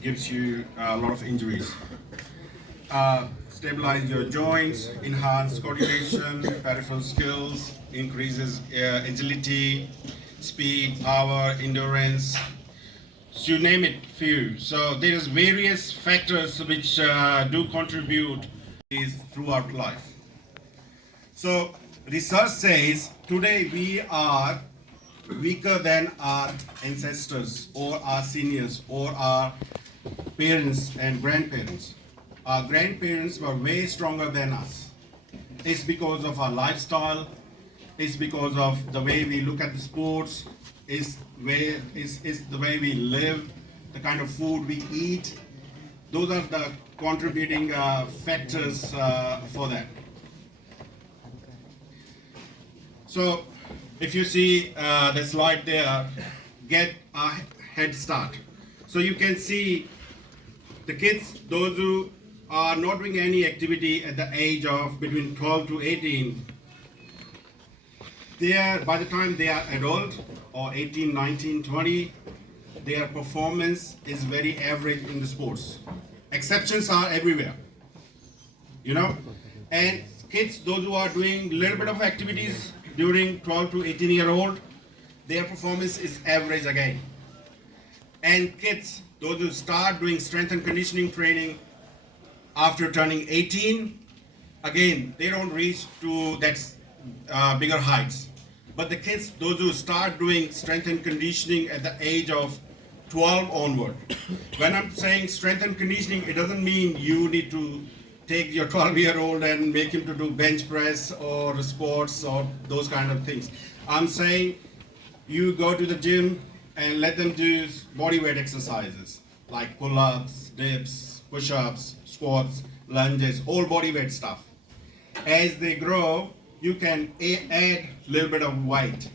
gives you a lot of injuries. Stabilize your joints, enhance coordination, peripheral skills, increases agility, speed, power, endurance, you name it, few. So there's various factors which do contribute is throughout life. So research says today we are weaker than our ancestors or our seniors or our parents and grandparents. Our grandparents were way stronger than us. It's because of our lifestyle, it's because of the way we look at the sports, it's the way we live, the kind of food we eat. Those are the contributing factors for that. So if you see the slide there, get a head start. So you can see the kids, those who are not doing any activity at the age of between 12 to 18, by the time they are adult or 18, 19, 20, their performance is very average in the sports. Exceptions are everywhere, you know. And kids, those who are doing a little bit of activities during 12 to 18-year-old, their performance is average again. And kids, those who start doing strength and conditioning training after turning 18, again, they don't reach to that bigger heights. But the kids, those who start doing strength and conditioning at the age of 12 onward, when I'm saying strength and conditioning, it doesn't mean you need to take your 12-year-old and make him to do bench press or sports or those kind of things. I'm saying you go to the gym and let them do body weight exercises like pull-ups, dips, push-ups, squats, lunges, all body weight stuff. As they grow, you can add a little bit of weight,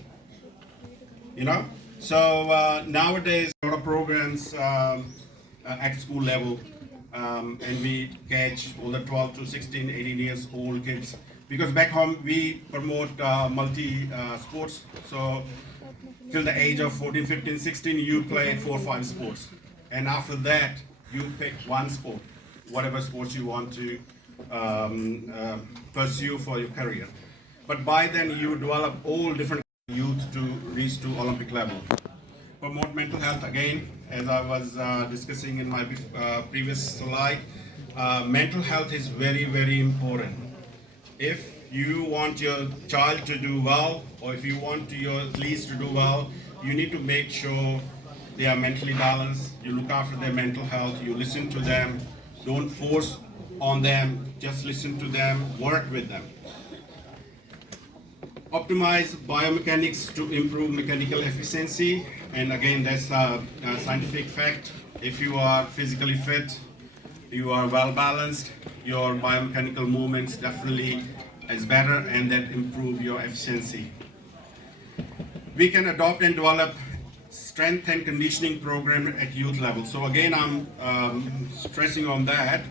you know. So nowadays, a lot of programs at school level, and we catch all the 12 to 16, 18 years old kids. Because back home, we promote multi-sports. So till the age of 14, 15, 16, you play 4 or 5 sports. And after that, you pick one sport, whatever sports you want to pursue for your career. But by then, you develop all different youth to reach to Olympic level. Promote mental health again, as I was discussing in my previous slide. Mental health is very, very important. If you want your child to do well, or if you want your athletes to do well, you need to make sure they are mentally balanced. You look after their mental health. You listen to them. Don't force on them. Just listen to them. Work with them. Optimize biomechanics to improve mechanical efficiency, and again, that's a scientific fact. If you are physically fit, you are well balanced, your biomechanical movements definitely is better, and that improve your efficiency. We can adopt and develop strength and conditioning program at youth level. So again, I'm stressing on that.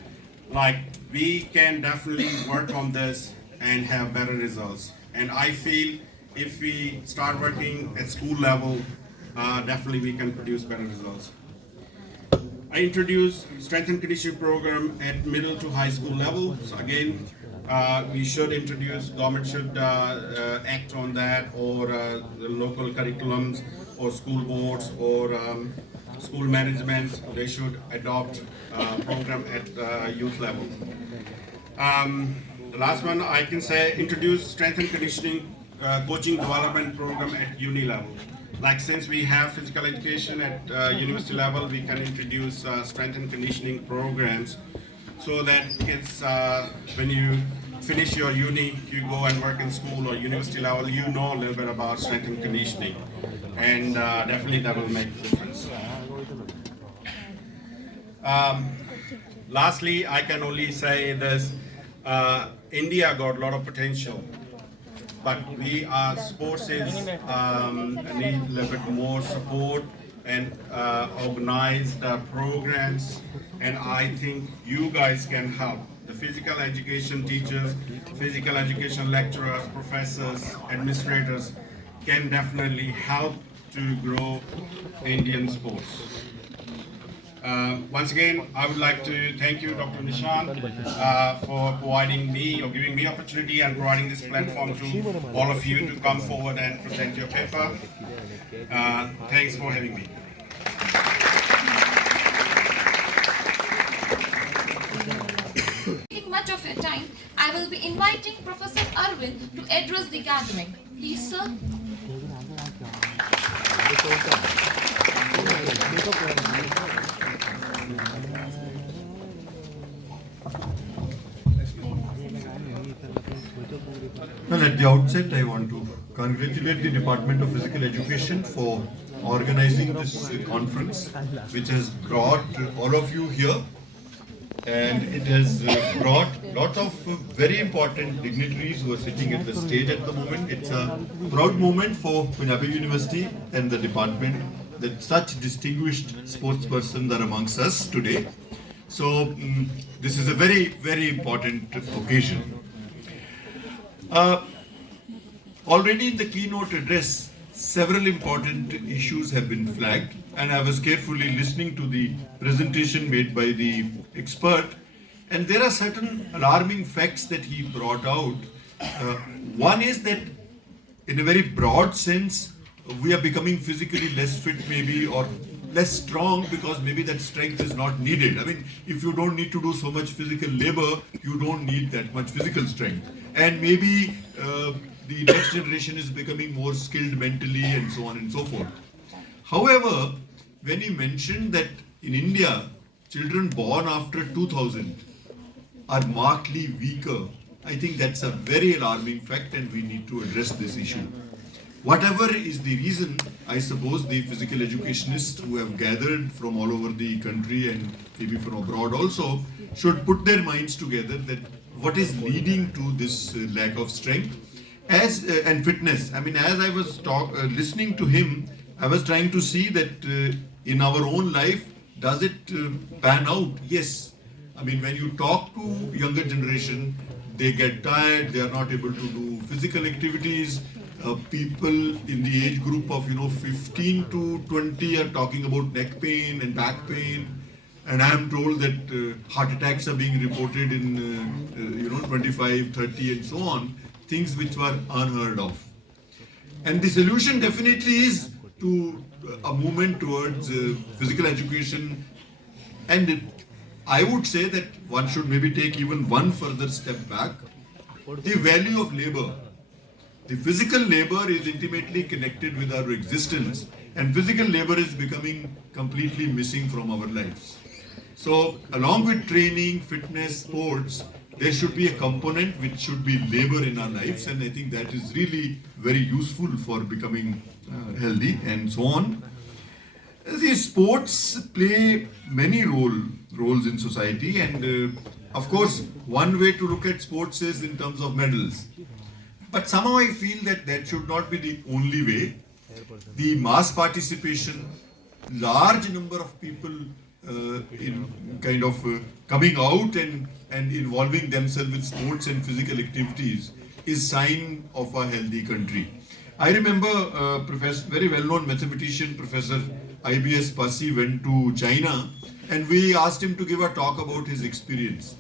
Like, we can definitely work on this and have better results. And I feel if we start working at school level, definitely we can produce better results. I introduced strength and conditioning program at middle to high school level. So again, we should introduce, government should act on that, or the local curriculums, or school boards, or school management, they should adopt program at youth level. The last one I can say, introduce strength and conditioning coaching development program at uni level. Like, since we have physical education at university level, we can introduce strength and conditioning programs so that kids, when you finish your uni, you go and work in school or university level, you know a little bit about strength and conditioning, and definitely that will make a difference. Lastly, I can only say this. India got a lot of potential, but sports need a little bit more support and organized programs, and I think you guys can help. The physical education teachers, physical education lecturers, professors, administrators can definitely help to grow Indian sports. Once again, I would like to thank you, Dr. Nishan, for providing me or giving me opportunity and providing this platform to all of you to come forward and present your paper. Thanks for having me. Taking much of your time, I will be inviting Professor Arvind to address the gathering. Please, sir. Well, at the outset, I want to congratulate the Department of Physical Education for organizing this conference, which has brought all of you here, and it has brought lot of very important dignitaries who are sitting at the stage at the moment. It's a proud moment for Punjabi University and the department that such distinguished sportspersons are amongst us today. So this is a very, very important occasion. Already in the keynote address, several important issues have been flagged, and I was carefully listening to the presentation made by the expert, and there are certain alarming facts that he brought out. One is that in a very broad sense, we are becoming physically less fit maybe, or less strong, because maybe that strength is not needed. I mean, if you don't need to do so much physical labor, you don't need that much physical strength. And maybe the next generation is becoming more skilled mentally and so on and so forth. However, when he mentioned that in India, children born after 2000 are markedly weaker, I think that's a very alarming fact, and we need to address this issue. Whatever is the reason, I suppose the physical educationists who have gathered from all over the country and maybe from abroad also should put their minds together that what is leading to this lack of strength and fitness. I mean, as I was listening to him, I was trying to see that in our own life, does it pan out? Yes. I mean, when you talk to younger generation, they get tired, they are not able to do physical activities. People in the age group of 15 to 20 are talking about neck pain and back pain, and I am told that heart attacks are being reported in 25, 30 and so on, things which were unheard of. And the solution definitely is to a movement towards physical education, and I would say that one should maybe take even one further step back. The value of labor. The physical labor is intimately connected with our existence, and physical labor is becoming completely missing from our lives. So, along with training, fitness, sports, there should be a component which should be labor in our lives, and I think that is really very useful for becoming healthy and so on. See, sports play many roles in society, and of course, one way to look at sports is in terms of medals. But somehow I feel that that should not be the only way. The mass participation, large number of people in kind of coming out and involving themselves with sports and physical activities is sign of a healthy country. I remember very well-known mathematician, Professor IBS Pasi, went to China, and we asked him to give a talk about his experience.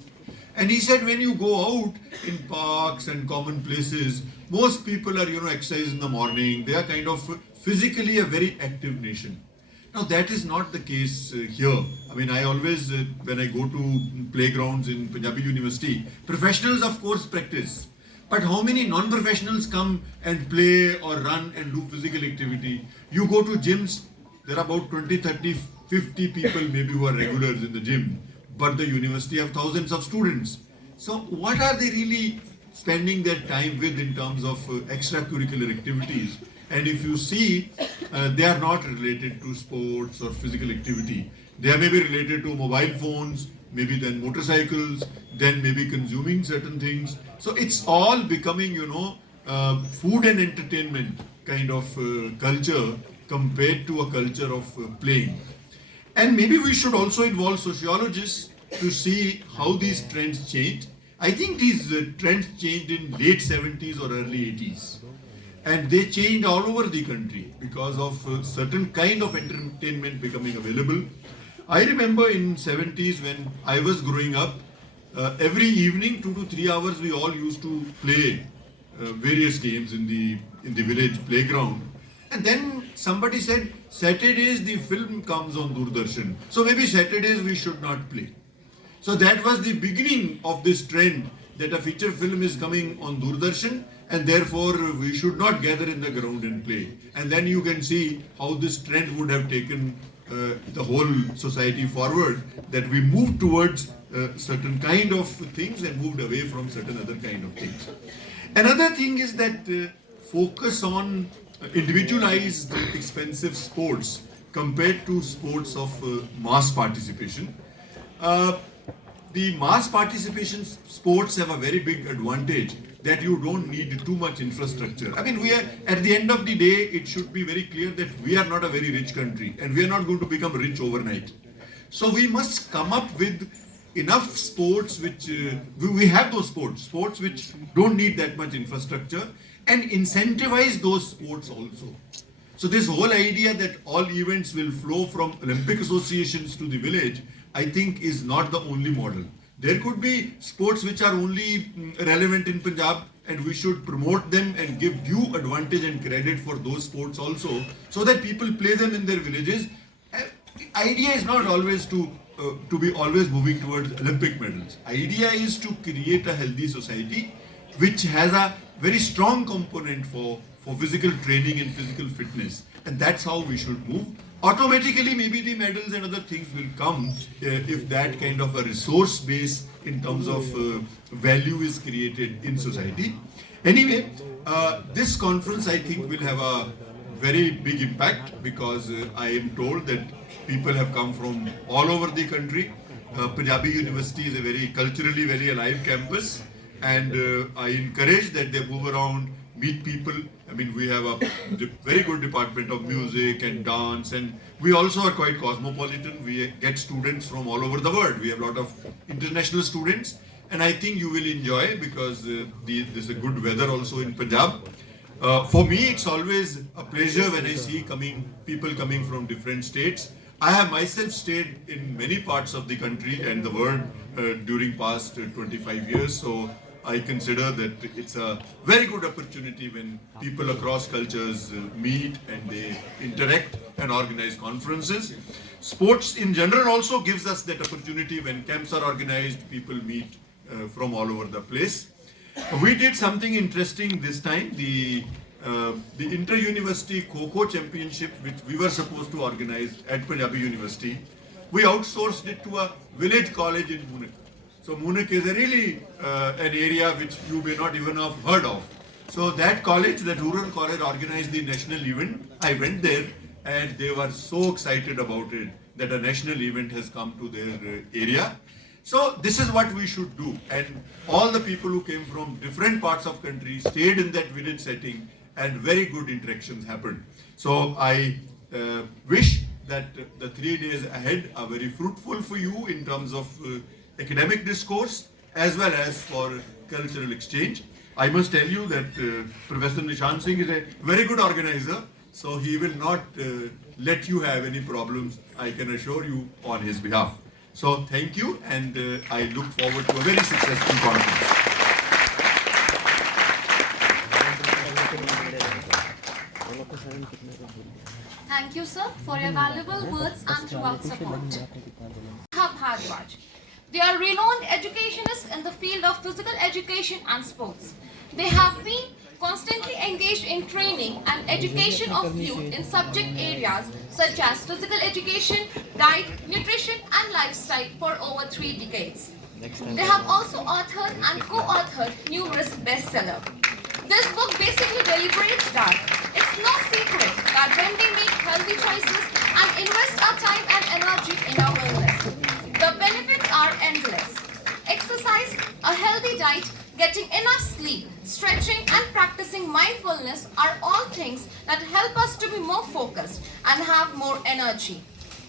And he said, when you go out in parks and common places, most people are, exercise in the morning. They are kind of physically a very active nation. Now, that is not the case here. I mean, I always, when I go to playgrounds in Punjabi University, professionals, of course, practice. But how many non-professionals come and play or run and do physical activity? You go to gyms, there are about 20, 30, 50 people maybe who are regulars in the gym. But the university have thousands of students. So what are they really spending their time with in terms of extracurricular activities? And if you see, they are not related to sports or physical activity. They are maybe related to mobile phones, maybe then motorcycles, then maybe consuming certain things. So it's all becoming, food and entertainment kind of culture compared to a culture of playing. And maybe we should also involve sociologists to see how these trends change. I think these trends changed in late 70s or early 80s. And they changed all over the country because of certain kind of entertainment becoming available. I remember in 70s when I was growing up, every evening 2 to 3 hours we all used to play various games in the village playground. And then somebody said, Saturdays the film comes on Doordarshan, so maybe Saturdays we should not play. So that was the beginning of this trend that a feature film is coming on Doordarshan and therefore we should not gather in the ground and play. And then you can see how this trend would have taken the whole society forward, that we moved towards certain kind of things and moved away from certain other kind of things. Another thing is that focus on individualized expensive sports compared to sports of mass participation. The mass participation sports have a very big advantage that you don't need too much infrastructure. I mean, we are, at the end of the day, it should be very clear that we are not a very rich country and we are not going to become rich overnight. So we must come up with enough sports which, we have those sports which don't need that much infrastructure, and incentivize those sports also. So this whole idea that all events will flow from Olympic associations to the village, I think is not the only model. There could be sports which are only relevant in Punjab, and we should promote them and give due advantage and credit for those sports also, so that people play them in their villages. Idea is not always to be always moving towards Olympic medals. Idea is to create a healthy society which has a very strong component for physical training and physical fitness, and that's how we should move. Automatically maybe the medals and other things will come if that kind of a resource base in terms of value is created in society. Anyway, this conference I think will have a very big impact, because I am told that people have come from all over the country. Punjabi University is a very culturally very alive campus, and I encourage that they move around, meet people. I mean, we have a very good department of music and dance, and we also are quite cosmopolitan. We get students from all over the world. We have a lot of international students, and I think you will enjoy, because there's a good weather also in Punjab. For me, it's always a pleasure when I see people coming from different states. I have myself stayed in many parts of the country and the world during past 25 years, so I consider that it's a very good opportunity when people across cultures meet and they interact and organize conferences. Sports in general also gives us that opportunity. When camps are organized, people meet from all over the place. We did something interesting this time. The inter-university Kho-Kho championship, which we were supposed to organize at Punjabi University, we outsourced it to a village college in Munich. So Munich is a really an area which you may not even have heard of. So that college, that rural college, organized the national event. I went there and they were so excited about it, that a national event has come to their area. So this is what we should do, and all the people who came from different parts of country stayed in that village setting, and very good interactions happened. So I wish that the 3 days ahead are very fruitful for you in terms of academic discourse as well as for cultural exchange. I must tell you that Professor Nishant Singh is a very good organizer, so he will not let you have any problems, I can assure you, on his behalf. So thank you, and I look forward to a very successful conference. Thank you, sir, for your valuable words and throughout support. Bhardwaj. They are renowned educationists in the field of physical education and sports. They have been constantly engaged in training and education of youth in subject areas such as physical education, diet, nutrition and lifestyle for over 3 decades. They have also authored and co-authored numerous bestsellers. This book basically deliberates that it's no secret that when we make healthy choices and invest our time and energy in our wellness, the benefits are endless. Exercise, a healthy diet, getting enough sleep, stretching and practicing mindfulness are all things that help us to be more focused and have more energy.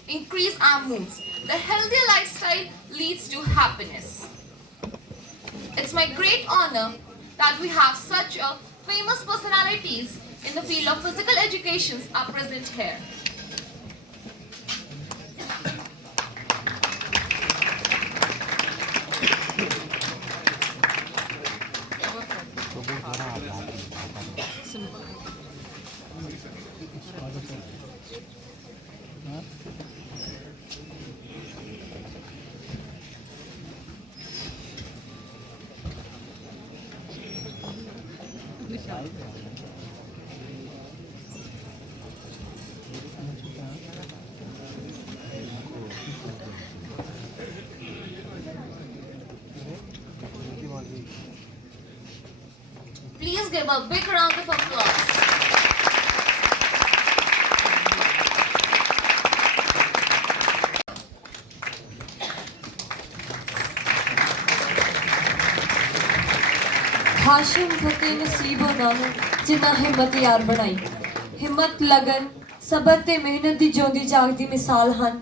Increase our moods. The healthier lifestyle leads to happiness. It's my great honor that we have such a famous personalities in the field of physical education are present here. Please give a big round of applause. Hashim फतेह नसीब होना है जिन्ना हिम्मत यार बनाई हिम्मत लगन सबर ते मेहनत दी जोंदी जागदी मिसाल ਹਨ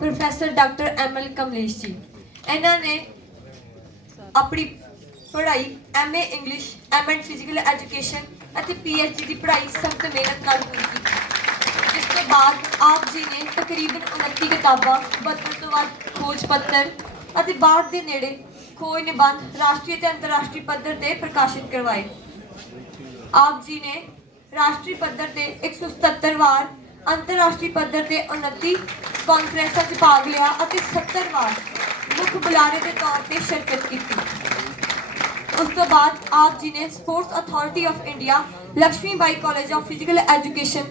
professor doctor M L. Kamlesh ji ਇਹਨਾਂ ਨੇ ਆਪਣੀ ਪੜ੍ਹਾਈ MA English MEd physical education ਅਤੇ ਪੀਐਚਡੀ ਦੀ ਪੜ੍ਹਾਈ ਸਖਤ ਮਿਹਨਤ ਨਾਲ ਪੂਰੀ ਕੀਤੀ ਜਿਸ ਤੋਂ ਬਾਅਦ ਆਪ ਜੀ ਨੇ ਤਕਰੀਬਨ 29 ਕਿਤਾਬਾਂ 72 ਤੋਂ ਵੱਧ ਖੋਜ ਪੱਤਰ ਅਤੇ 62 ਦੇ ਨੇੜੇ ਖੋਜ ਨਿਬੰਧ ਰਾਸ਼ਟਰੀ ਤੇ ਅੰਤਰਰਾਸ਼ਟਰੀ ਪੱਧਰ ਤੇ ਪ੍ਰਕਾਸ਼ਿਤ ਕਰਵਾਏ ਆਪ ਜੀ ਨੇ ਰਾਸ਼ਟਰੀ ਪੱਧਰ ਤੇ 177 ਵਾਰ ਅੰਤਰਰਾਸ਼ਟਰੀ ਪੱਧਰ ਤੇ 29 ਕਾਨਫਰੰਸਾਂ 'ਚ ਭਾਗ ਲਿਆ ਅਤੇ 70 ਵਾਰ ਮੁੱਖ ਬੁਲਾਰੇ ਦੇ ਤੌਰ ਤੇ ਸ਼ਿਰਕਤ ਕੀਤੀ ਉਸ ਤੋਂ ਬਾਅਦ ਆਪ ਜੀ ਨੇ sports authority of India Lakshmi Bai college of physical education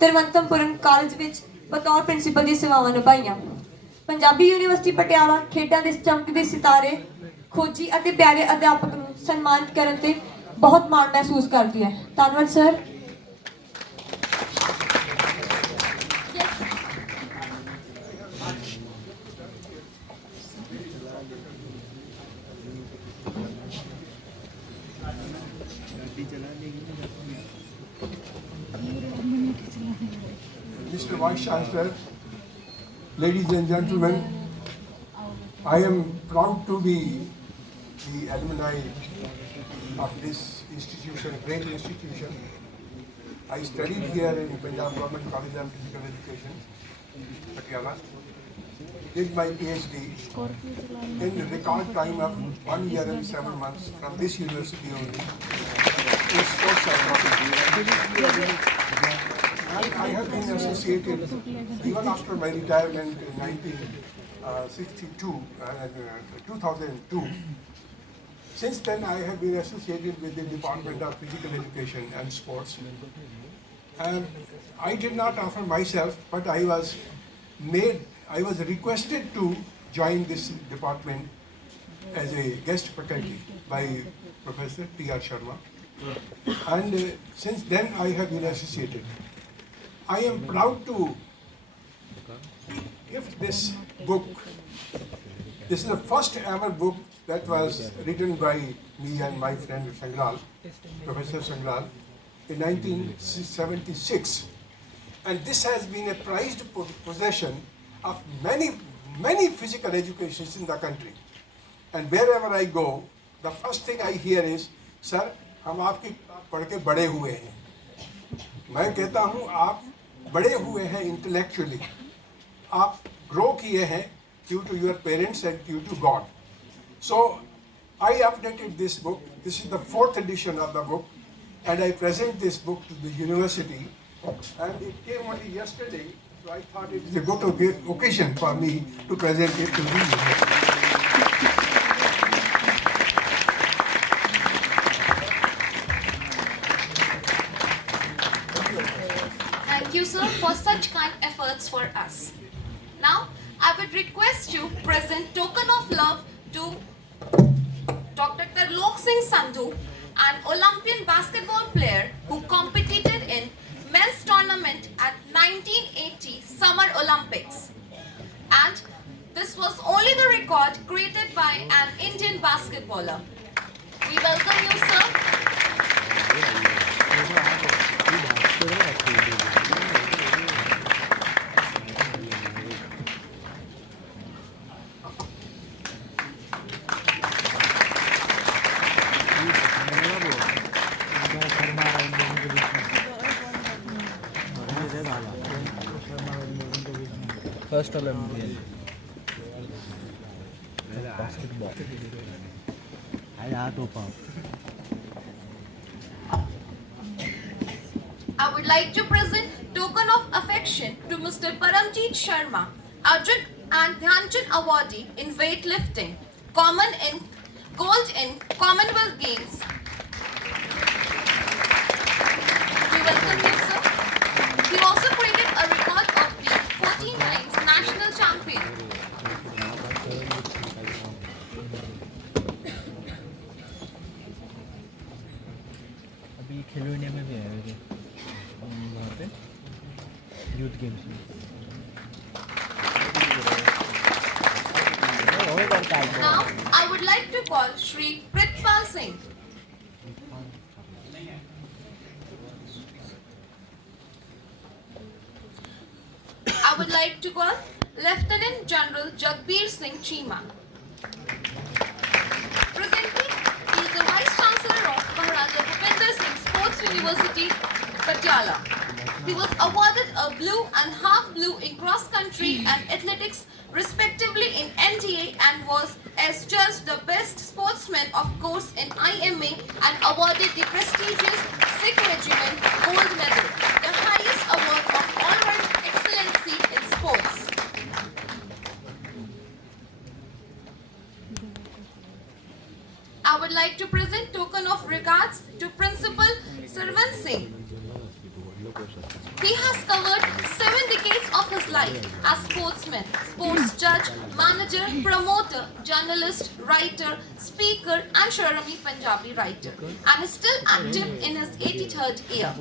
Thiruvananthapuram college ਵਿੱਚ ਬਤੌਰ ਪ੍ਰਿੰਸੀਪਲ ਦੀ ਸੇਵਾਵਾਂ ਨਿਭਾਈਆਂ ਪੰਜਾਬੀ ਯੂਨੀਵਰਸਿਟੀ ਪਟਿਆਲਾ ਖੇਡਾਂ ਦੇ ਚਮਕਦੇ ਸਿਤਾਰੇ ਖੋਜੀ ਅਤੇ ਪਿਆਰੇ ਅਧਿਆਪਕ ਨੂੰ ਸਨਮਾਨਿਤ ਕਰਨ ਤੇ ਬਹੁਤ ਮਾਣ ਮਹਿਸੂਸ ਕਰਦੀ ਹੈ ਧੰਨਵਾਦ sir Mr. Vice Chancellor, ladies and gentlemen, I am proud to be the alumni of this institution, great institution. I studied here in Punjab Government College of Physical Education, Patiala. Did my PhD in the record time of 1 year and 7 months from this university only. In sports psychology. And I have been associated even after my retirement in 1962, 2002. Since then, I have been associated with the Department of Physical Education and Sports. And I did not offer myself, but I was requested to join this department as a guest faculty by Professor T.R. Sharma. And since then, I have been associated. I am proud to gift this book. This is the first ever book that was written by me and my friend Sangral, Professor Sangral, in 1976. And this has been a prized possession of many physical educations in the country. And wherever I go, the first thing I hear is, sir, हम आपकी पढ़ के बड़े हुए हैं. मैं कहता हूँ आप बड़े हुए हैं इंटेलेक्चुअली, आप ग्रो किए हैं due to your parents and due to God. So I updated this book. This is the 4th edition of the book, and I present this book to the university, and it came only yesterday, so I thought it is a good occasion for me to present it to the university. Thank you, sir, for such kind efforts for us. Now, I would request you present token of love to Dr. Tarlok Singh Sandhu, an Olympian basketball player who competed in men's tournament at 1980 Summer Olympics. And this was only the record created by an Indian basketballer. We welcome you, sir. First Olympian. Basketball. I would like to present token of affection to Mr. Paramjeet Sharma, Arjun and Dhyanchand awardee in weightlifting, gold in Commonwealth Games. We welcome you, sir. He also created a record of being 14 times national champion. Now, I would like to call Shri Pritpal Singh. I would like to call Lieutenant General Jagbir Singh Cheema. Presently, he is the Vice Chancellor of Maharaja Bhupinder Singh Sports University, Patiala. He was awarded a blue and half blue in cross country and athletics respectively in NDA and was adjudged the best sportsman of course in IMA and awarded the prestigious Sikh Regiment Gold Medal, the highest award of all-round excellency in sports. I would like to present token of regards to Principal Sarvan Singh. He has covered 7 decades of his life as sportsman, sports judge, manager, promoter, journalist, writer, speaker and Sharami Punjabi writer and is still active in his 83rd year.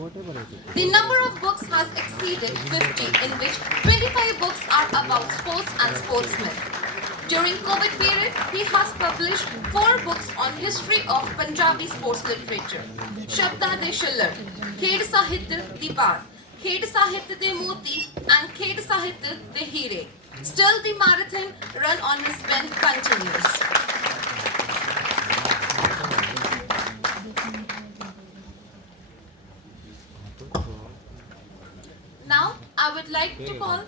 The number of books has exceeded 50 in which 25 books are about sports and sportsmen. During COVID period, he has published 4 books on history of Punjabi sports literature. Shabda de Shillar, Khed Sahitya di Baat, Khed Sahitya de Moti and Khed Sahitya de Heere. Still the marathon run on his pen continues. Now, I would like to call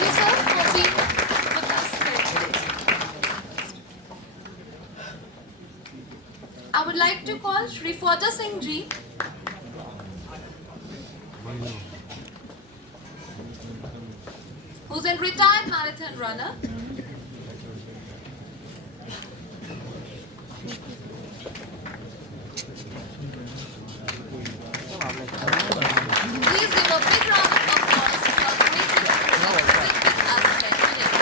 you, sir, for being with us here today. I would like to call Shri Fauja Singh Ji. Who's a retired marathon runner. Please give a big round of applause to our great representative with us here today.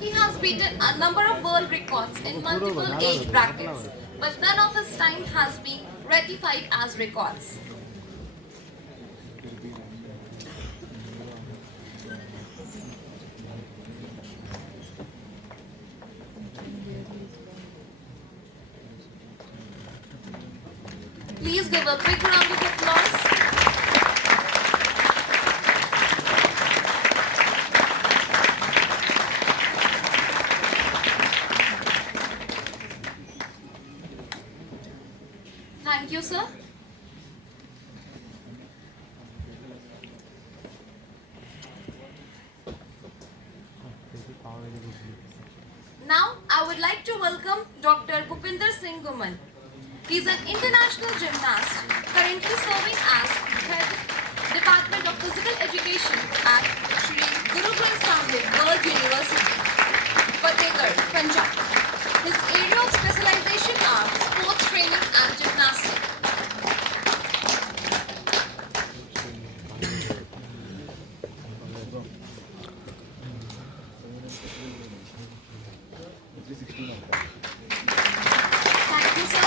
He has beaten a number of world records in multiple age brackets, but none of his time has been ratified as records. Please give a big round of applause. Thank you, sir. Now, I would like to welcome Dr. Bhupinder Singh Guman. He is an international gymnast, currently serving as head Department of Physical Education at Shri Guru Granth Sahib World University, Fatehgarh, Punjab. His area of specialization are sports training and gymnastics. Thank you, sir.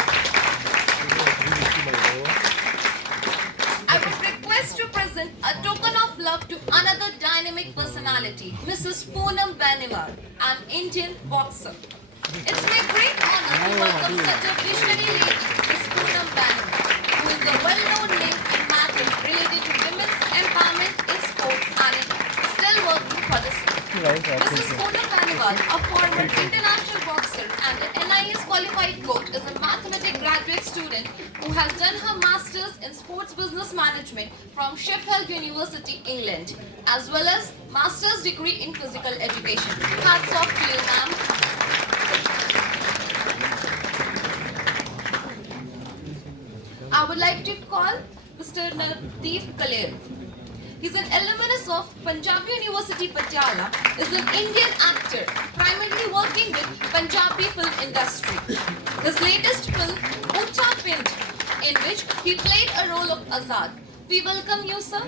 I would request to present a token of love to another dynamic personality, Mrs. Poonam Baniwal, an Indian boxer. It's my great honor to welcome such a visionary lady, Ms. Poonam Baniwal, who is a well-known name in matters related to women's empowerment in sports and is still working for the same. Mrs. Poonam Baniwal, a former international boxer and an NIS qualified coach, is a mathematics graduate student who has done her masters in sports business management from Sheffield University, England, as well as master's degree in physical education. Hats off to you, ma'am. would like to call Mr. Navdeep Kaler. He's an alumnus of Punjab University Patiala, is an Indian actor, primarily working with Punjabi film industry. His latest film, Ucha Pind, in which he played a role of Azad. We welcome you, sir.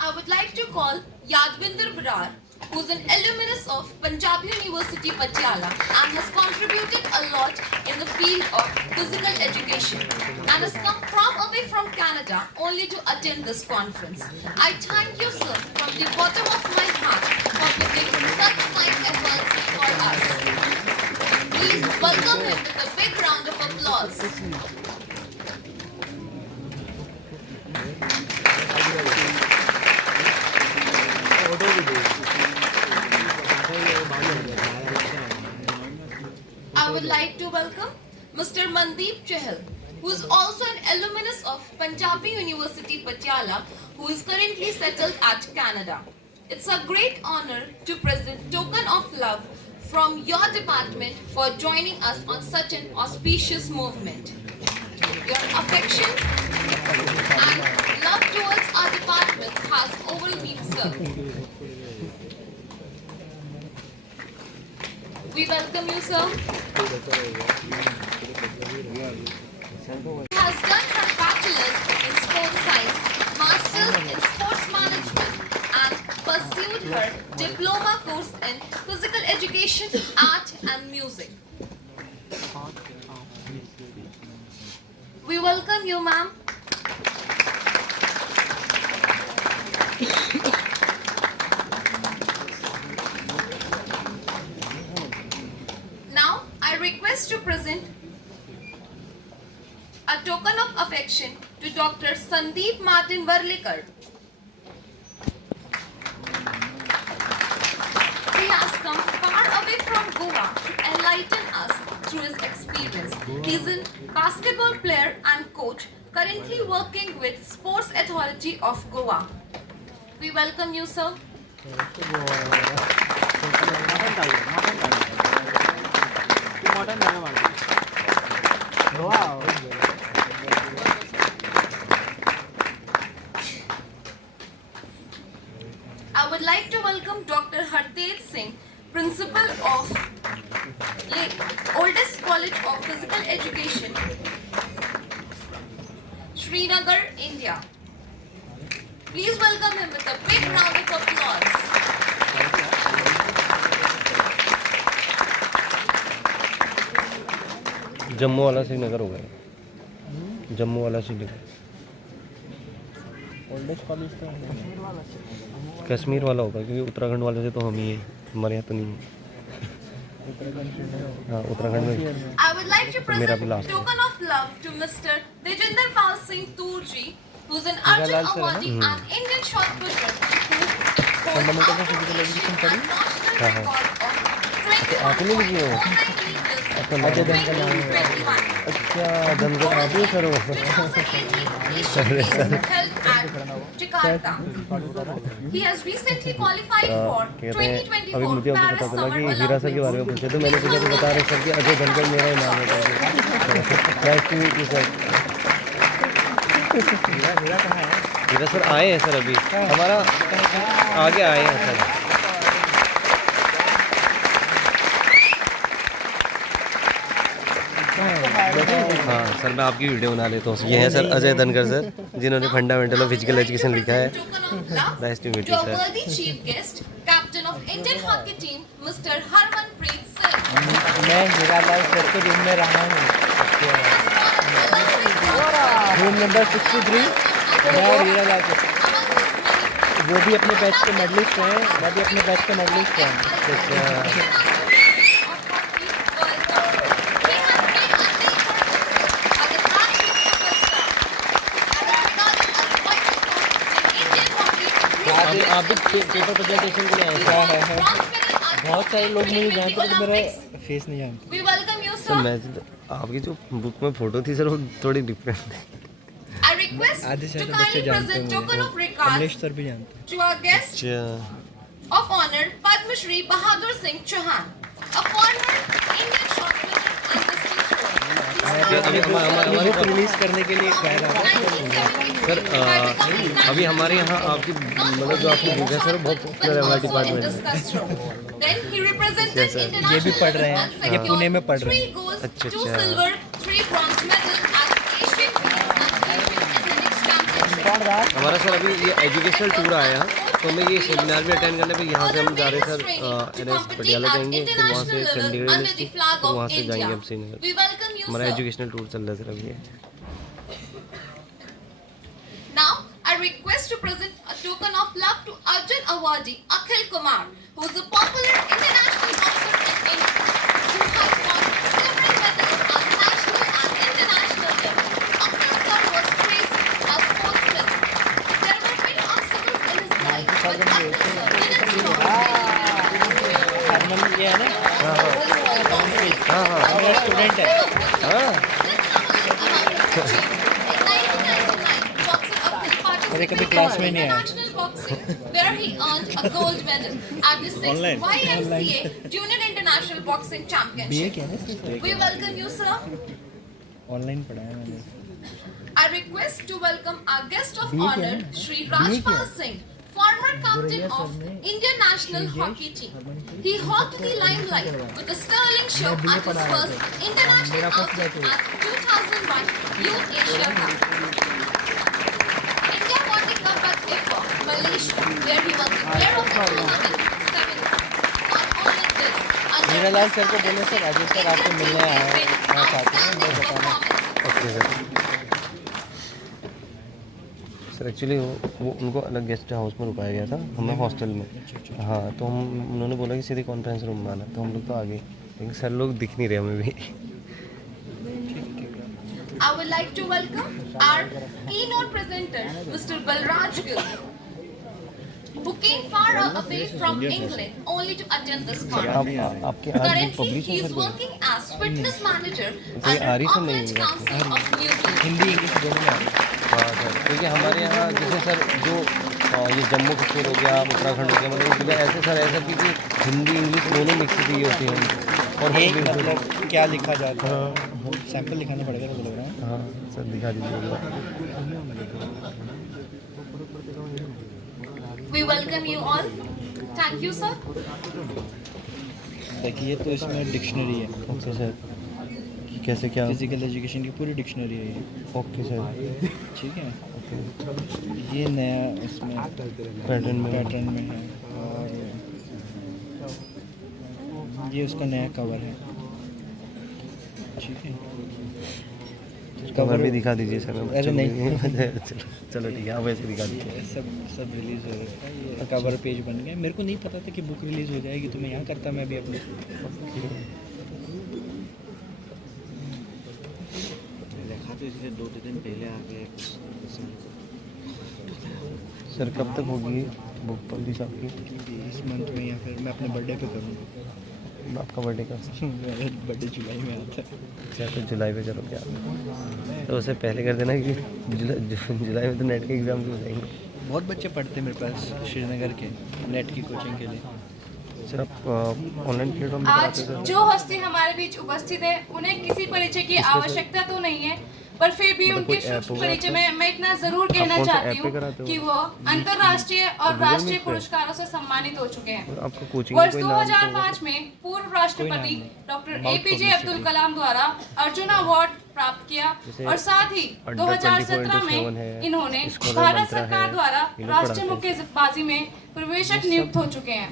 I would like to call Yadvinder Brar, who's an alumnus of Punjab University Patiala and has contributed a lot in the field of physical education and has come from away from Canada only to attend this conference. I thank you, sir, from the bottom of my heart for putting such fine efforts for us. Please welcome him with a big round of applause. I would like to welcome Mr. Mandeep Chahal, who is also an alumnus of Punjabi University Patiala, who is currently settled at Canada. It's a great honor to present token of love from your department for joining us on such an auspicious movement. Your affection and love towards our department has overwhelmed, sir. We welcome you, sir. She has done her bachelor's in sports science, master's in sports management, and pursued her diploma course in physical education, art, and music. We welcome you, ma'am. Now, I request to present a token of affection to Dr. Sandeep Martin Varlikar. He has come far away from Goa to enlighten us through his experience. He is a basketball player and coach, currently working with Sports Authority of Goa. We welcome you, sir. I would like to welcome Dr. Hartej Singh, Principal of Oldest College of Physical Education, Srinagar, India. Please welcome him with a big round of applause. Jammu वाला श्रीनगर हो गया जम्मू वाला Srinagar oldest college तो कश्मीर वाला होगा क्योंकि उत्तराखंड वाले से तो हम ही हैं हमारे यहाँ तो नहीं है हाँ उत्तराखंड में I would like to present token of love to Mr. Tejinder Pal Singh Turji, who is an Arjun awardee and Indian shot putter who holds outdoor Asian and national record of 21.49 meters in 2021. अच्छा दमदम आप ही करो 2018 Asian Games held at Jakarta. He has recently qualified for कहते हैं अभी 2024 मुझे Paris पता चला Summer कि हीरा सर के बारे में पूछे तो मैंने पूछा तो बता रहे सर कि अजय धनखड़ मेरा ही नाम है nice to meet you sir Hira sir आए हैं सर अभी हमारा आगे आए हैं सर हाँ सर मैं आपकी वीडियो बना लेता हूँ ये है सर अजय धनखड़ सर जिन्होंने फंडामेंटल ऑफ फिजिकल एजुकेशन लिखा है nice to meet you sir worthy chief guest, captain of Indian hockey team, Mr. Harmanpreet Singh. मैं हीरालाल सर के रूम में रहा हूँ रूम नंबर 63 मैं हीरालाल सर वो भी अपने बैच के मेडलिस्ट हैं मैं भी अपने बैच के मेडलिस्ट हैं आप भी पेपर प्रेजेंटेशन के लिए आए हैं बहुत सारे लोग मुझे जानते हैं तो मेरा फेस नहीं जानते We welcome you, sir sir. मैं आपकी जो बुक में फ़ोटो थी सर वो थोड़ी डिफरेंट है I request आधे to से ज़्यादा kindly बच्चे जानते present token होंगे of regards कमलेश सर भी जानते हैं to our guest अच्छा of honor Padma Shri Bahadur Singh Chauhan, a former Indian short fitter and distinguished poet. अपनी बुक रिलीज करने के लिए कह रहा था सर अभी हमारे यहाँ आपकी मतलब जो आपकी बुक है सर बहुत पॉपुलर है हमारे डिपार्टमेंट में Then he represented Yes, sir. international ये भी पढ़ रहे हैं, and ये पुणे में पढ़ secured रहे 3 हैं। gold, अच्छा, 2 अच्छा। silver, 3 bronze medal at Asian Games and Asian Athletics Championship. हमारा सर अभी ये एजुकेशनल टूर आया है तो हमें ये सेमिनार भी अटेंड करने पे यहाँ से हम जा रहे हैं सर NS पटियाला जाएंगे फिर वहाँ से चंडीगढ़ यूनिवर्सिटी फिर वहाँ से जाएंगे हम श्रीनगर We welcome you, हमारा sir. एजुकेशनल टूर चल रहा है सर अभी ये Now, I request to present a token of love to Arjun awardee Akhil Kumar, who is a popular international boxer in India, who has won several medals at national and international level. Akhil sir was praised as sportsman. There were many obstacles in his life, but Akhil sir didn't stop. Harman ये है ना हाँ हाँ मेरा student है हाँ अरे कभी क्लास में नहीं आया International boxing, where he earned a gold medal at the 6th Online. YMCA Junior International Boxing BA Championship. क्या है We welcome you, sir. Online पढ़ा है मैंने I request to welcome our guest of honor, Shri Rajpal Singh, former captain of Indian national hockey team. He hogged the limelight with a sterling show at his first international outing at 2001 Youth Asia Cup. India won the cup at Ipoh, Malaysia, where he was the player of the tournament 7. Not only this, Meera Lal sir को बोले sir Rajesh sir आपको मिलने आए हैं मैं चाहती हूँ मैं बताना ओके सर सर एक्चुअली वो उनको अलग गेस्ट हाउस में रुकाया गया था हमें हॉस्टल में हाँ तो हम उन्होंने बोला कि सीधे कॉन्फ्रेंस रूम में आना तो हम लोग तो आ गए लेकिन सर लोग दिख नहीं रहे हमें भी I would like to welcome our keynote presenter, Mr. Balraj Gill, who came far away from England only to attend this conference. आपके आज Currently, पब्लिश he है is sir working as fitness manager कोई at आ रही the से नहीं Auckland होगा। Council of New Zealand. Hindi English दोनों में आ रही है। हाँ सर क्योंकि हमारे यहाँ जैसे सर जो ये जम्मू कश्मीर हो गया उत्तराखंड हो गया मतलब इधर ऐसे सर ऐसा क्योंकि हिंदी इंग्लिश दोनों मिक्स की होती है और एक मतलब क्या लिखा जाता है सैंपल लिखाना पड़ेगा तो बोल रहा हूँ हाँ सर दिखा दीजिए We welcome you all. Thank you, sir. देखिए तो इसमें डिक्शनरी है ओके सर कि कैसे क्या फिजिकल एजुकेशन की पूरी डिक्शनरी है ये ओके सर ठीक है ये नया इसमें पैटर्न में पैटर्न में है और ये उसका नया कवर है ठीक है कवर भी दिखा दीजिए सर अरे नहीं। चलो ठीक है आप वैसे दिखा दीजिए सब रिलीज हो रहा है ये कवर पेज बन गया मेरे को नहीं पता था कि बुक रिलीज हो जाएगी तो मैं यहाँ करता मैं भी अपने देखा तो इसलिए 2 दिन पहले आ गए सर कब तक होगी बुक पब्लिश आपकी इस मंथ में या फिर मैं अपने बर्थडे पे करूँगा आपका बर्थडे कब मेरा बर्थडे जुलाई में आता है अच्छा तो जुलाई पे चलो क्या तो उससे पहले कर देना कि जुलाई में तो नेट के एग्ज़ाम भी हो जाएंगे बहुत बच्चे पढ़ते हैं मेरे पास श्रीनगर के नेट की कोचिंग के लिए सर आप ऑनलाइन प्लेटफॉर्म पे आज कराते हो जो हस्ती हमारे बीच उपस्थित है उन्हें किसी परिचय की आवश्यकता तो नहीं है पर फिर भी मतलब उनके कोई ऐप शुभ होगा परिचय आपका? में मैं इतना जरूर कहना कौन सा चाहती ऐप पे हूँ कराते हो? कि वो अंतर्राष्ट्रीय और Google राष्ट्रीय Meet पे? पुरस्कारों से सम्मानित हो चुके हैं और आपका कोचिंग वर्ष कोई नाम तो 2005 में पूर्व राष्ट्रपति doctor About APJ publicity. Abdul Kalam द्वारा अर्जुन अवार्ड प्राप्त किया जैसे और साथ ही Under 2017 24/7 में है, इन्होंने Scholar भारत मंत्रा सरकार है, द्वारा ये लोग राष्ट्रीय पढ़ाते हैं। मुक्केबाजी में प्रवेशक नियुक्त हो चुके हैं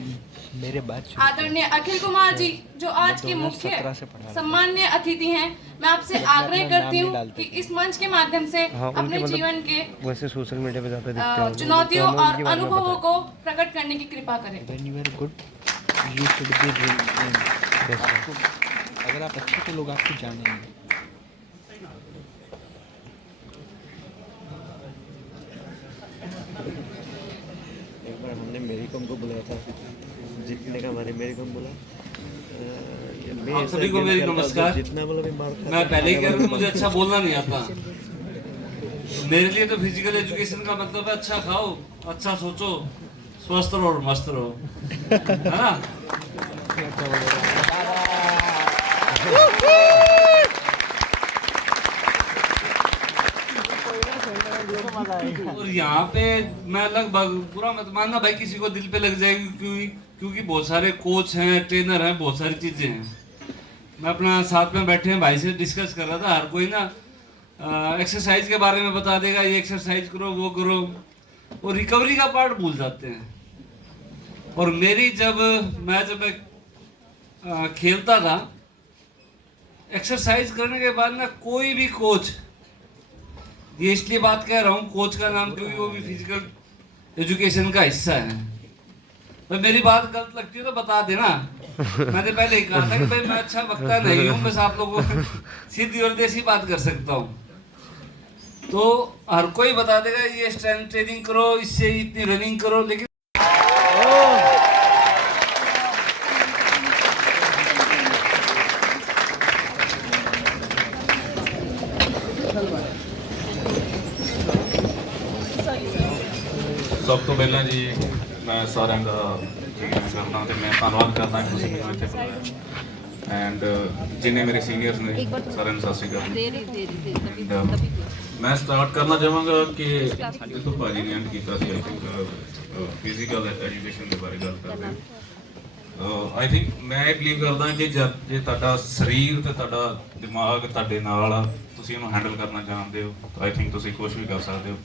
मेरे बाद आदरणीय अखिल कुमार जी जो आज के 2017 मुख्य से पढ़ा रहा हूँ। सम्मान्य अतिथि हैं मैं आपसे आग्रह नाम करती नहीं हूँ डालते कि इस मंच के माध्यम से हाँ, उनके अपने मतलब जीवन के वैसे सोशल मीडिया पे ज़्यादा दिखते हैं चुनौतियों तो हमें और उनके बारे में अनुभवों पता को प्रकट करने की कृपा करें when you are good you should be आपको अगर आप अच्छे तो लोग आपको जानेंगे एक बार हमने मेरी कॉम को बुलाया था जीतने का हमारे मेरी कॉम बोला आप सभी को मेरी नमस्कार। जितना बोला भी मार मैं पहले ही कह रहा था मुझे अच्छा बोलना नहीं आता मेरे लिए तो फिजिकल एजुकेशन का मतलब है अच्छा खाओ, अच्छा सोचो, स्वस्थ रहो और मस्त रहो, है ना। और यहाँ पे मैं लगभग बुरा मत मानना भाई, किसी को दिल पे लग जाएगी, क्योंकि बहुत सारे कोच हैं, ट्रेनर हैं, बहुत सारी चीजें हैं। मैं अपना साथ में बैठे हैं भाई से डिस्कस कर रहा था, हर कोई ना एक्सरसाइज के बारे में बता देगा, ये एक्सरसाइज करो, वो करो, और रिकवरी का पार्ट भूल जाते हैं। और मेरी जब मैं खेलता था, एक्सरसाइज करने के बाद ना कोई भी कोच, ये इसलिए बात कह रहा हूँ कोच का नाम, क्योंकि वो भी फिजिकल एजुकेशन का हिस्सा है। तो मेरी बात गलत लगती है तो बता देना। मैंने पहले ही कहा था कि भाई मैं अच्छा वक्ता नहीं हूँ, बस आप लोगों को सीधी और देसी बात कर सकता हूँ। तो हर कोई बता देगा ये स्ट्रेंथ ट्रेनिंग करो, इससे इतनी रनिंग करो, लेकिन ਸਭ ਤੋਂ ਪਹਿਲਾਂ ਜੀ ਮੈਂ ਸਾਰਿਆਂ ਦਾ ਕਰਦਾ ਤੇ ਮੈਂ ਧੰਨਵਾਦ ਕਰਦਾ ਕਿ ਤੁਸੀਂ ਮੈਨੂੰ ਇੱਥੇ ਬੁਲਾਇਆ ਐਂਡ ਜਿੰਨੇ ਮੇਰੇ ਸੀਨੀਅਰਸ ਨੇ ਸਾਰਿਆਂ ਨੂੰ ਸਤਿ ਸ਼੍ਰੀ ਅਕਾਲ। ਮੈਂ ਸਟਾਰਟ ਕਰਨਾ ਚਾਹਾਂਗਾ ਕਿ ਜਿੱਥੋਂ ਭਾਜੀ ਨੇ ਐਂਡ ਕੀਤਾ ਸੀ, ਆਈ ਥਿੰਕ ਫਿਜ਼ੀਕਲ ਐਜੂਕੇਸ਼ਨ ਦੇ ਬਾਰੇ ਗੱਲ ਕਰਦੇ ਆਈ ਥਿੰਕ ਮੈਂ ਇਹ ਬਲੀਵ ਕਰਦਾ ਕਿ ਜੇ ਤੁਹਾਡਾ ਸਰੀਰ ਤੇ ਤੁਹਾਡਾ ਦਿਮਾਗ ਤੁਹਾਡੇ ਨਾਲ ਆ, ਤੁਸੀਂ ਇਹਨੂੰ ਹੈਂਡਲ ਕਰਨਾ ਜਾਣਦੇ ਹੋ, ਆਈ ਥਿੰਕ ਤੁਸੀਂ ਕੁਝ ਵੀ ਕਰ ਸਕਦੇ ਹੋ।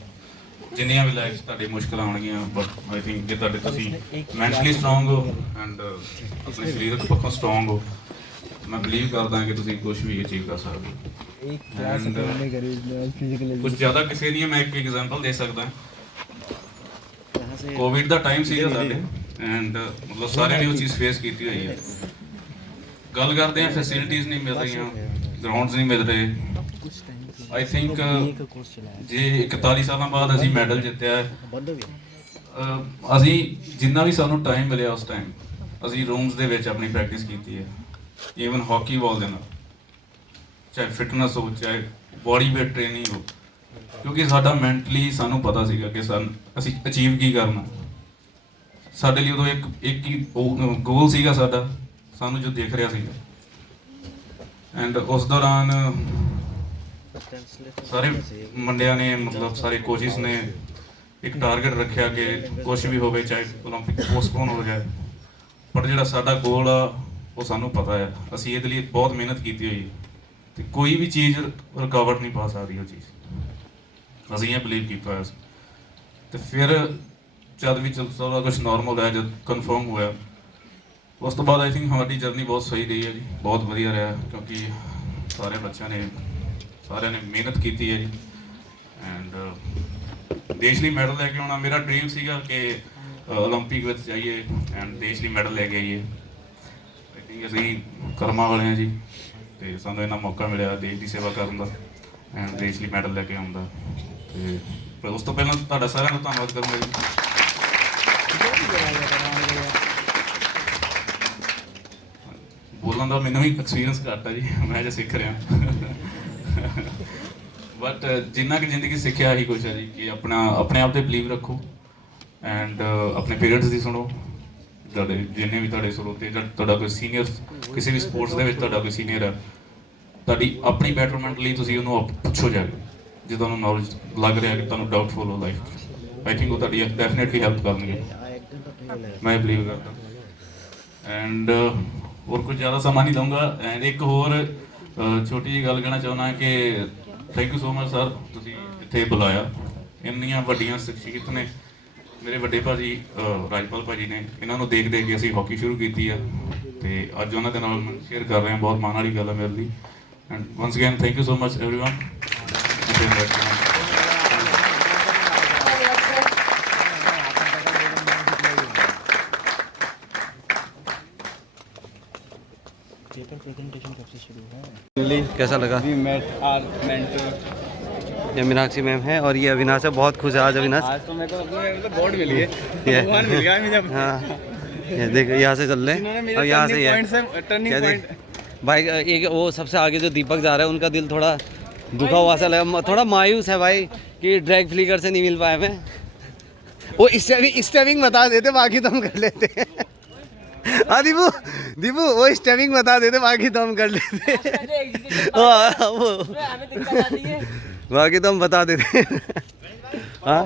ਜਿੰਨੀਆਂ ਵੀ ਲਾਈਫ 'ਚ ਤੁਹਾਡੀ ਮੁਸ਼ਕਲਾਂ ਆਉਣਗੀਆਂ, ਬਟ ਆਈ ਥਿੰਕ ਜੇ ਤੁਹਾਡੇ ਤੁਸੀਂ ਮੈਂਟਲੀ ਸਟਰੋਂਗ ਹੋ ਐਂਡ ਆਪਣੇ ਸਰੀਰਕ ਪੱਖੋਂ ਸਟਰੋਂਗ ਹੋ, ਮੈਂ ਬਲੀਵ ਕਰਦਾ ਕਿ ਤੁਸੀਂ ਕੁਝ ਵੀ ਅਚੀਵ ਕਰ ਸਕਦੇ ਹੋ। ਕੁਝ ਜ਼ਿਆਦਾ ਕਿਸੇ ਨਹੀਂ, ਮੈਂ ਇੱਕ ਐਗਜ਼ਾਮਪਲ ਦੇ ਸਕਦਾ। ਕੋਵਿਡ ਦਾ ਟਾਈਮ ਸੀਗਾ ਸਾਡੇ ਐਂਡ ਮਤਲਬ ਸਾਰਿਆਂ ਨੇ ਉਹ ਚੀਜ਼ ਫੇਸ ਕੀਤੀ ਹੋਈ ਹੈ। ਗੱਲ ਕਰਦੇ ਹਾਂ ਫੈਸਿਲਿਟੀਜ਼ ਨਹੀਂ ਮਿਲ ਰਹੀਆਂ, ਗਰਾਊਂਡਸ ਨਹੀਂ ਮਿਲ ਰਹੇ। ਆਈ ਥਿੰਕ ਜੇ 41 ਸਾਲਾਂ ਬਾਅਦ ਅਸੀਂ ਮੈਡਲ ਜਿੱਤਿਆ ਹੈ, ਅਸੀਂ ਜਿੰਨਾ ਵੀ ਸਾਨੂੰ ਟਾਈਮ ਮਿਲਿਆ ਉਸ ਟਾਈਮ ਅਸੀਂ ਰੂਮਸ ਦੇ ਵਿੱਚ ਆਪਣੀ ਪ੍ਰੈਕਟਿਸ ਕੀਤੀ ਹੈ, ਈਵਨ ਹਾਕੀ ਬਾਲ ਦੇ ਨਾਲ, ਚਾਹੇ ਫਿਟਨੈਸ ਹੋ, ਚਾਹੇ ਬੋਡੀ ਵੇਟ ਟ੍ਰੇਨਿੰਗ ਹੋ, ਕਿਉਂਕਿ ਸਾਡਾ ਮੈਂਟਲੀ ਸਾਨੂੰ ਪਤਾ ਸੀਗਾ ਕਿ ਅਸੀਂ ਅਚੀਵ ਕੀ ਕਰਨਾ। ਸਾਡੇ ਲਈ ਉਦੋਂ ਇੱਕ ਹੀ ਗੋਲ ਸੀਗਾ ਸਾਡਾ, ਸਾਨੂੰ ਜੋ ਦੇਖ ਰਿਹਾ ਸੀਗਾ। ਐਂਡ ਉਸ ਦੌਰਾਨ ਸਾਰੇ ਮੁੰਡਿਆਂ ਨੇ ਮਤਲਬ ਸਾਰੇ ਕੋਚਿਸ ਨੇ ਇੱਕ ਟਾਰਗੇਟ ਰੱਖਿਆ ਕਿ ਕੁਝ ਵੀ ਹੋਵੇ, ਚਾਹੇ ਓਲੰਪਿਕ ਪੋਸਟਪੋਨ ਹੋ ਜਾਏ, ਪਰ ਜਿਹੜਾ ਸਾਡਾ ਗੋਲ ਆ ਉਹ ਸਾਨੂੰ ਪਤਾ ਹੈ, ਅਸੀਂ ਇਹਦੇ ਲਈ ਬਹੁਤ ਮਿਹਨਤ ਕੀਤੀ ਹੋਈ ਤੇ ਕੋਈ ਵੀ ਚੀਜ਼ ਰੁਕਾਵਟ ਨਹੀਂ ਪਾ ਸਕਦੀ ਉਹ ਚੀਜ਼, ਅਸੀਂ ਇਹ ਬਲੀਵ ਕੀਤਾ ਹੋਇਆ ਸੀ। ਤੇ ਫਿਰ ਜਦ ਵੀ ਸਾਰਾ ਕੁਝ ਨਾਰਮਲ ਹੋਇਆ, ਜਦ ਕਨਫਰਮ ਹੋਇਆ, ਉਸ ਤੋਂ ਬਾਅਦ ਆਈ ਥਿੰਕ ਸਾਡੀ ਜਰਨੀ ਬਹੁਤ ਸਹੀ ਰਹੀ ਹੈ ਜੀ, ਬਹੁਤ ਵਧੀਆ ਰਿਹਾ, ਕਿਉਂਕਿ ਸਾਰੇ ਬੱਚਿਆਂ ਨੇ ਸਾਰਿਆਂ ਨੇ ਮਿਹਨਤ ਕੀਤੀ ਹੈ ਜੀ। ਐਂਡ ਦੇਸ਼ ਲਈ ਮੈਡਲ ਲੈ ਕੇ ਆਉਣਾ ਮੇਰਾ ਡ੍ਰੀਮ ਸੀਗਾ ਕਿ ਓਲੰਪਿਕ ਵਿੱਚ ਜਾਈਏ ਐਂਡ ਦੇਸ਼ ਲਈ ਮੈਡਲ ਲੈ ਕੇ ਆਈਏ। ਆਈ ਥਿੰਕ ਅਸੀਂ ਕਰਮਾਂ ਵਾਲੇ ਹਾਂ ਜੀ, ਤੇ ਸਾਨੂੰ ਇਹਨਾਂ ਮੌਕਾ ਮਿਲਿਆ ਦੇਸ਼ ਦੀ ਸੇਵਾ ਕਰਨ ਦਾ ਐਂਡ ਦੇਸ਼ ਲਈ ਮੈਡਲ ਲੈ ਕੇ ਆਉਣ ਦਾ। ਤੇ ਉਸ ਤੋਂ ਪਹਿਲਾਂ ਤੁਹਾਡਾ ਸਾਰਿਆਂ ਦਾ ਧੰਨਵਾਦ ਕਰੂੰਗਾ ਜੀ। ਬੋਲਣ ਦਾ ਮੈਨੂੰ ਵੀ ਐਕਸਪੀਰੀਅੰਸ ਘੱਟ ਆ ਜੀ, ਮੈਂ ਜੇ ਸਿੱਖ ਰਿਹਾ, ਬਟ ਜਿੰਨਾ ਕਿ ਜ਼ਿੰਦਗੀ ਸਿੱਖਿਆ ਹੀ ਕੁਛ ਹੈ ਜੀ ਕਿ ਆਪਣੇ ਆਪ ਤੇ ਬਲੀਵ ਰੱਖੋ ਐਂਡ ਆਪਣੇ ਪੇਰੈਂਟਸ ਦੀ ਸੁਣੋ, ਤੁਹਾਡੇ ਜਿੰਨੇ ਵੀ ਤੁਹਾਡੇ ਸਰੋਤੇ, ਤੁਹਾਡਾ ਕੋਈ ਸੀਨੀਅਰ ਕਿਸੇ ਵੀ ਸਪੋਰਟਸ ਦੇ ਵਿੱਚ ਤੁਹਾਡਾ ਕੋਈ ਸੀਨੀਅਰ ਹੈ, ਤੁਹਾਡੀ ਆਪਣੀ ਬੈਟਰਮੈਂਟ ਲਈ ਤੁਸੀਂ ਉਹਨੂੰ ਪੁੱਛੋ ਜਾ ਕੇ, ਜੇ ਤੁਹਾਨੂੰ ਨੌਲੇਜ ਲੱਗ ਰਿਹਾ ਕਿ ਤੁਹਾਨੂੰ ਡਾਊਟਫੁਲ ਹੋ ਲਾਈਫ, ਆਈ ਥਿੰਕ ਉਹ ਤੁਹਾਡੀ ਡੈਫੀਨੇਟਲੀ ਹੈਲਪ ਕਰਨਗੇ, ਮੈਂ ਬਲੀਵ ਕਰਦਾ। ਐਂਡ ਹੋਰ ਕੁਝ ਜ਼ਿਆਦਾ ਸਮਾਂ ਨਹੀਂ ਲਊਂਗਾ। ਐਂਡ ਇੱਕ ਹੋਰ ਛੋਟੀ ਜਿਹੀ ਗੱਲ ਕਹਿਣਾ ਚਾਹੁੰਦਾ ਕਿ thank you so much sir, ਤੁਸੀਂ ਇੱਥੇ ਬੁਲਾਇਆ। ਇੰਨੀਆਂ ਵੱਡੀਆਂ ਸ਼ਖਸੀਅਤ ਨੇ, ਮੇਰੇ ਵੱਡੇ ਭਾਜੀ ਰਾਜਪਾਲ ਭਾਜੀ ਨੇ, ਇਹਨਾਂ ਨੂੰ ਦੇਖ ਕੇ ਅਸੀਂ ਹਾਕੀ ਸ਼ੁਰੂ ਕੀਤੀ ਆ ਤੇ ਅੱਜ ਉਹਨਾਂ ਦੇ ਨਾਲ ਸ਼ੇਅਰ ਕਰ ਰਹੇ ਹਾਂ, ਬਹੁਤ ਮਾਣ ਵਾਲੀ ਗੱਲ ਹੈ ਮੇਰੇ ਲਈ। And once again thank you so much everyone. Paper presentation कब से शुरू है? कैसा लगा? ये मीनाक्षी मैम है और ये अविनाश है, बहुत खुश है आज अविनाश। आज तो मेरे को मतलब गॉड मिली है, भगवान मिल गया मुझे। हाँ ये देखो यहाँ से चल रहे हैं और यहाँ से टर्निंग पॉइंट भाई एक वो सबसे आगे जो दीपक जा रहा है उनका दिल थोड़ा दुखा हुआ सा लगा, थोड़ा मायूस है भाई कि ड्रैग फ्लिकर से नहीं मिल पाया मैं। वो स्टेपिंग बता देते, बाकी तो हम कर लेते। हाँ दीपू, वो स्टेपिंग बता देते, बाकी तो हम कर लेते। वो बाकी तो हम बता देते। हाँ